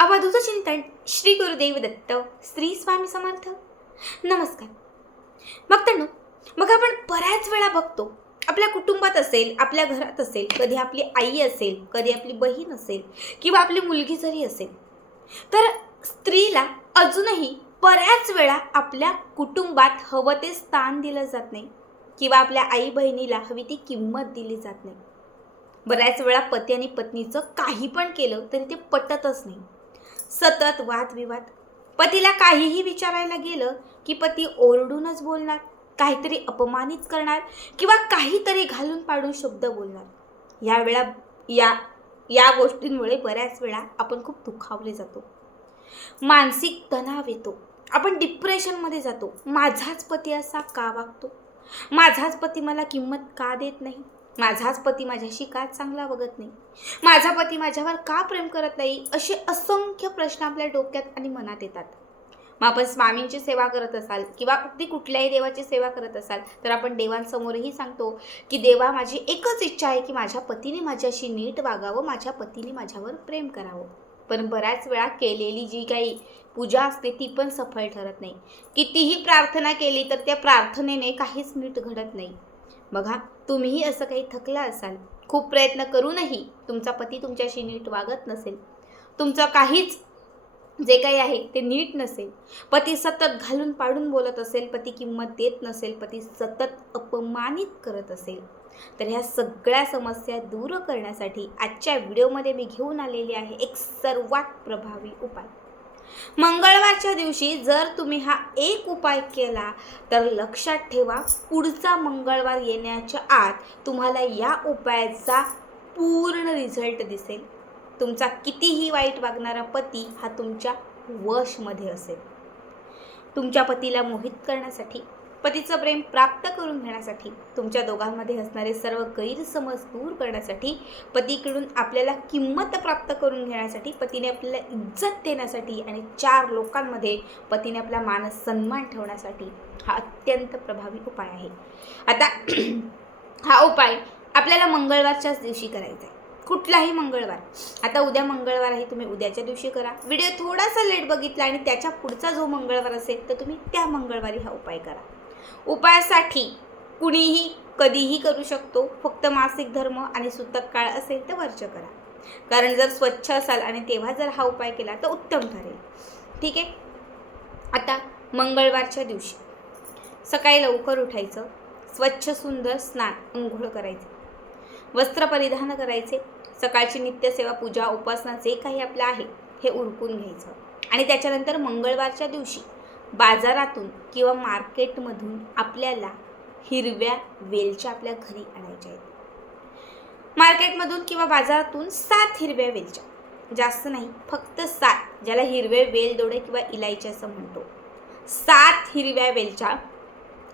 अवधूत चिंतन श्री गुरुदेव दत्त श्री स्वामी समर्थ. नमस्कार. बघताना मग आपण बऱ्याच वेळा बघतो आपल्या कुटुंबात असेल आपल्या घरात असेल कधी आपली आई असेल कधी आपली बहीण असेल किंवा आपली मुलगी जरी असेल तर स्त्रीला अजूनही बऱ्याच वेळा आपल्या कुटुंबात हवं ते स्थान दिलं जात नाही किंवा आपल्या आई बहिणीला हवी ती किंमत दिली जात नाही. बऱ्याच वेळा पती आणि पत्नीचं काही पण केलं तरी ते पटतच नाही. सतत वादविवाद. पतीला काहीही विचारायला गेलं की पती ओरडूनच बोलणार काहीतरी अपमानित करणार किंवा काहीतरी घालून पाडून शब्द बोलणार. या वेळा या या गोष्टींमुळे बऱ्याच वेळा आपण खूप दुखावले जातो. मानसिक तणाव येतो. आपण डिप्रेशनमध्ये जातो. माझाच पती असा का वागतो? माझाच पती मला किंमत का देत नाही? माझाच पती माझ्याशी का चांगला बघत नाही? माझा पती माझ्यावर का प्रेम करत नाही? असे असंख्य प्रश्न आपल्या डोक्यात आणि मनात येतात. मग आपण स्वामींची सेवा करत असाल किंवा अगदी कुठल्याही देवाची सेवा करत असाल तर आपण देवांसमोरही सांगतो की देवा माझी एकच इच्छा आहे की माझ्या पतीने माझ्याशी नीट वागावं माझ्या पतीने माझ्यावर प्रेम करावं. पण बऱ्याच वेळा केलेली जी काही पूजा असते ती पण सफल ठरत नाही. कितीही प्रार्थना केली तर त्या प्रार्थनेने काहीच नीट घडत नाही. बघा तुम्हीही असं काही थकला असाल खूप प्रयत्न करूनही तुमचा पती तुमच्याशी नीट वागत नसेल. तुमचं काहीच जे काही आहे ते नीट नसेल. पती सतत घालून पाडून बोलत असेल पती किंमत देत नसेल पती सतत अपमानित करत असेल. तर ह्या सगळ्या समस्या दूर करण्यासाठी आजच्या व्हिडिओमध्ये मी घेऊन आलेली आहे एक सर्वात प्रभावी उपाय. मंगळवारच्या दिवशी जर तुम्ही हा एक उपाय केला तर लक्षात ठेवा पुढचा मंगळवार येण्याच्या आत तुम्हाला या उपायाचा पूर्ण रिझल्ट दिसेल. तुमचा कितीही वाईट वागणारा पती हा तुमच्या वशमध्ये असेल. तुमच्या पतीला मोहित करण्यासाठी पतीचं प्रेम प्राप्त करून घेण्यासाठी तुमच्या दोघांमध्ये असणारे सर्व गैरसमज दूर करण्यासाठी पतीकडून आपल्याला किंमत प्राप्त करून घेण्यासाठी पतीने आपल्याला इज्जत देण्यासाठी आणि चार लोकांमध्ये पतीने आपला मान सन्मान ठेवण्यासाठी हा अत्यंत प्रभावी उपाय आहे. आता हा उपाय आपल्याला मंगळवारच्याच दिवशी करायचा आहे. कुठलाही मंगळवार. आता उद्या मंगळवार आहे तुम्ही उद्याच्या दिवशी करा. व्हिडिओ थोडासा लेट बघितला आणि त्याच्या पुढचा जो मंगळवार असेल तर तुम्ही त्या मंगळवारी हा उपाय करा. उपायासाठी कुणीही कधीही करू शकतो. फक्त मासिक धर्म आणि सुतक काळ असेल तर वर्ष करा. कारण जर स्वच्छ असाल आणि तेव्हा जर हा उपाय केला तर उत्तम ठरेल. ठीक आहे? आता मंगळवारच्या दिवशी सकाळी लवकर उठायचं. स्वच्छ सुंदर स्नान अंघोळ करायचं. वस्त्र परिधान करायचे. सकाळची नित्यसेवा पूजा उपासना जे काही आपलं आहे हे उरकून घ्यायचं. आणि त्याच्यानंतर मंगळवारच्या दिवशी बाजारातून किंवा मार्केटमधून आपल्याला हिरव्या वेलच्या आपल्या घरी आणायच्या आहेत. मार्केटमधून किंवा बाजारातून सात हिरव्या वेलच्या. जास्त नाही फक्त सात ज्याला हिरवे वेल दोडे किंवा इलायची असं म्हणतो. सात हिरव्या वेलच्या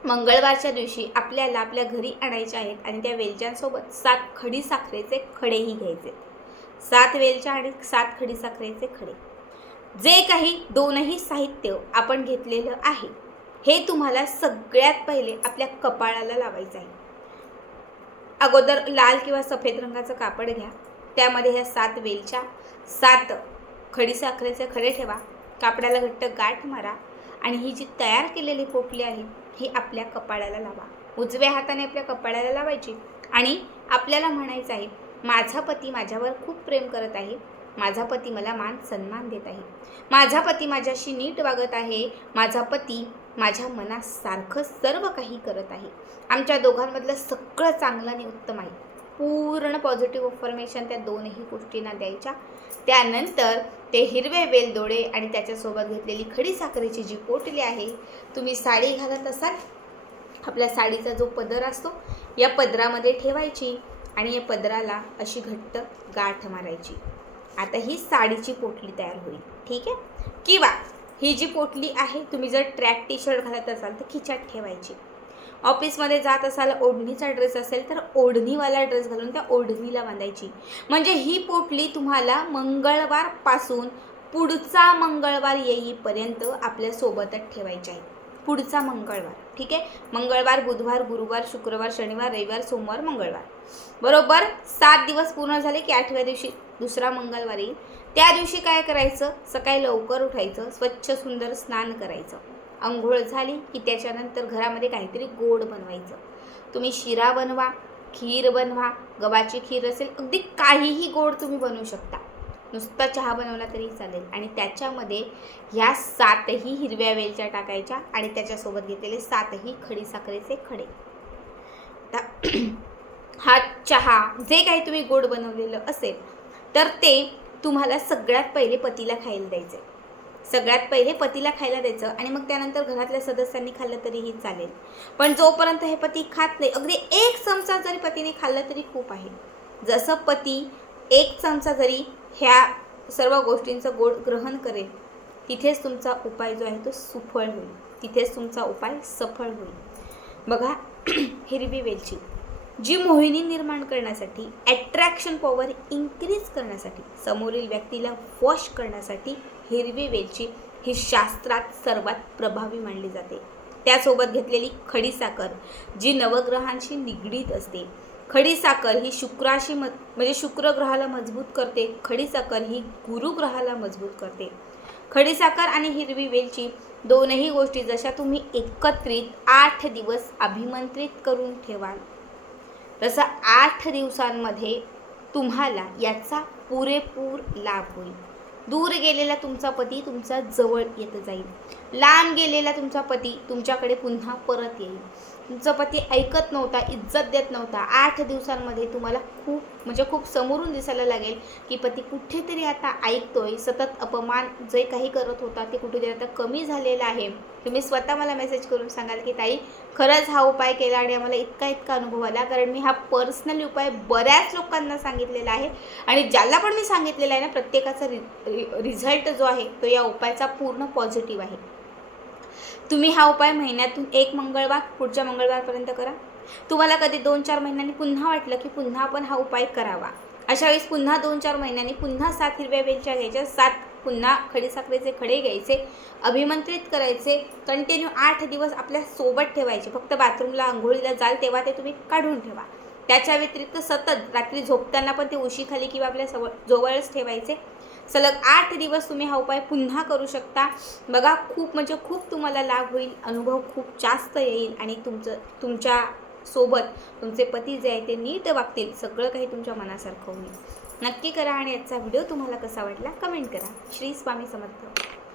मंगळवारच्या दिवशी आपल्याला आपल्या घरी आणायच्या आहेत आणि त्या वेलच्यांसोबत सात खडी साखरेचे खडेही घ्यायचे सात वेलच्या आणि सात खडी साखरेचे खडे. जे काही दोनही साहित्य आपण घेतलेलं आहे हे तुम्हाला सगळ्यात पहिले आपल्या कपाळाला लावायचं आहे. अगोदर लाल किंवा सफेद रंगाचं कापड घ्या. त्यामध्ये ह्या सात वेलच्या सात खडीसाखरेचे खडे ठेवा. कापडाला घट्ट गाठ मारा आणि ही जी तयार केलेली पोपली आहे ही आपल्या कपाळाला लावा. उजव्या हाताने आपल्या कपाळाला लावायची आणि आपल्याला म्हणायचं आहे माझा पती माझ्यावर खूप प्रेम करत आहे. माझा पती मला मान सन्मान देत आहे. माझा पती माझ्याशी नीट वागत आहे. माझा पती माझ्या मनासारखं सर्व काही करत आहे. आमच्या दोघांमधलं सगळं चांगलं आणि उत्तम आहे. पूर्ण पॉझिटिव्ह इन्फॉर्मेशन त्या दोनही गोष्टींना द्यायच्या. त्यानंतर ते हिरवे वेलदोडे आणि त्याच्यासोबत घेतलेली खडी साखरेची जी पोटली आहे तुम्ही साडी घालत असाल आपल्या साडीचा जो पदर असतो या पदरामध्ये ठेवायची आणि या पदराला अशी घट्ट गाठ मारायची. आता ही साडीची पोटली तयार होईल ठीक आहे? किंवा ही जी पोटली आहे तुम्ही जर ट्रॅक टी शर्ट घालत असाल तर खिच्यात ठेवायची. ऑफिसमध्ये जात असाल ओढणीचा ड्रेस असेल तर ओढणीवाला ड्रेस घालून त्या ओढणीला बांधायची. म्हणजे ही पोटली तुम्हाला मंगळवारपासून पुढचा मंगळवार येईपर्यंत आपल्यासोबतच ठेवायची आहे. पुढचा मंगळवार. ठीक आहे? मंगळवार बुधवार गुरुवार शुक्रवार शनिवार रविवार सोमवार मंगळवार. बरोबर? सात दिवस पूर्ण झाले की आठव्या दिवशी दुसरा मंगळवार येईल. त्या दिवशी काय करायचं? सकाळी लवकर उठायचं स्वच्छ सुंदर स्नान करायचं. आंघोळ झाली की त्याच्यानंतर घरामध्ये काहीतरी गोड बनवायचं. तुम्ही शिरा बनवा खीर बनवा गव्हाची खीर असेल अगदी काहीही गोड तुम्ही बनवू शकता. नुसता चहा बनवला तरी चालेल. आणि त्याच्यामध्ये ह्या सातही हिरव्या वेलच्या टाकायच्या आणि त्याच्यासोबत घेतलेले सातही खडीसाखरेचे खडे. आता हा चहा जे काही तुम्ही गोड बनवलेलं असेल तर ते तुम्हाला सगळ्यात पहिले पतीला खायला द्यायचे सगळ्यात पहिले पतीला खायला द्यायचं आणि मग त्यानंतर घरातल्या सदस्यांनी खाल्लं तरीही चालेल. पण जोपर्यंत हे पती खात नाही अगदी एक चमचा जरी पतीने खाल्लं तरी खूप आहे. जसं पती एक चमचा जरी ह्या सर्व गोष्टींचं गोड ग्रहण करेल. तिथेच तुमचा उपाय जो आहे तो सुफळ होईल. तिथेच तुमचा उपाय सफळ होईल. बघा हिरवी वेलची. जी मोहिनी निर्माण करण्यासाठी ॲट्रॅक्शन पॉवर इन्क्रीज करण्यासाठी समोरील व्यक्तीला वॉश करण्यासाठी हिरवी वेलची ही शास्त्रात सर्वात प्रभावी मानली जाते. त्यासोबत घेतलेली खडीसाखर जी नवग्रहांशी निगडीत असते. खडीसाखर ही शुक्राशी म म्हणजे शुक्र ग्रहाला मजबूत करते. खडीसाखर ही गुरुग्रहाला मजबूत करते. खडीसाखर आणि हिरवी वेलची दोनही गोष्टी जशा तुम्ही एकत्रित आठ दिवस अभिमंत्रित करून ठेवाल तसं आठ दिवसांमध्ये तुम्हाला याचा पुरेपूर लाभ होईल. दूर गेलेला तुमचा पती तुमचा जवळ येत जाईल. लांब गेलेला तुमचा पती तुमच्याकडे पुन्हा परत येईल. तुमचा पती ऐकत नव्हता इज्जत देत नव्हता. आठ दिवसांमध्ये तुम्हाला खूप म्हणजे खूप समोरून दिसायला लागेल की पती कुठेतरी आता ऐकतोय. सतत अपमान जे काही करत होता ते कुठेतरी आता कमी झालेलं आहे. तुम्ही स्वतः मला मेसेज करून सांगाल की ताई खरंच हा उपाय केला आणि आम्हाला इतका इतका अनुभव आला कारण मी हा पर्सनली उपाय बऱ्याच लोकांना सांगितलेला आहे आणि ज्याला पण मी सांगितलेला आहे ना प्रत्येकाचा रि रिझल्ट जो आहे तो या उपायाचा पूर्ण पॉझिटिव्ह आहे. तुम्ही हा उपाय महिन्यातून एक मंगळवार पुढच्या मंगळवारपर्यंत करा. तुम्हाला कधी दोन चार महिन्यांनी पुन्हा वाटलं की पुन्हा आपण हा उपाय करावा. अशा वेळेस पुन्हा दोन चार महिन्यांनी पुन्हा सात हिरव्या वेलच्या घ्यायच्या सात पुन्हा खडीसाखरेचे खडे घ्यायचे अभिमंत्रित करायचे कंटिन्यू आठ दिवस आपल्यासोबत ठेवायचे. फक्त बाथरूमला आंघोळीला जाल तेव्हा ते तुम्ही काढून ठेवा. त्याच्या व्यतिरिक्त सतत रात्री झोपताना पण ते उशीखाली किंवा आपल्या सव जवळच ठेवायचे. सलग आठ दिवस तुम्ही हा उपाय पुन्हा करू शकता. बघा खूप म्हणजे खूप तुम्हाला लाभ होईल अनुभव खूप जास्त येईल आणि तुमचं तुमच्यासोबत तुमचे पती जे आहे ते नीट वागतील सगळं काही तुमच्या मनासारखं होईल. नक्की करा आणि याचा व्हिडिओ तुम्हाला कसा वाटला कमेंट करा. श्री स्वामी समर्थ.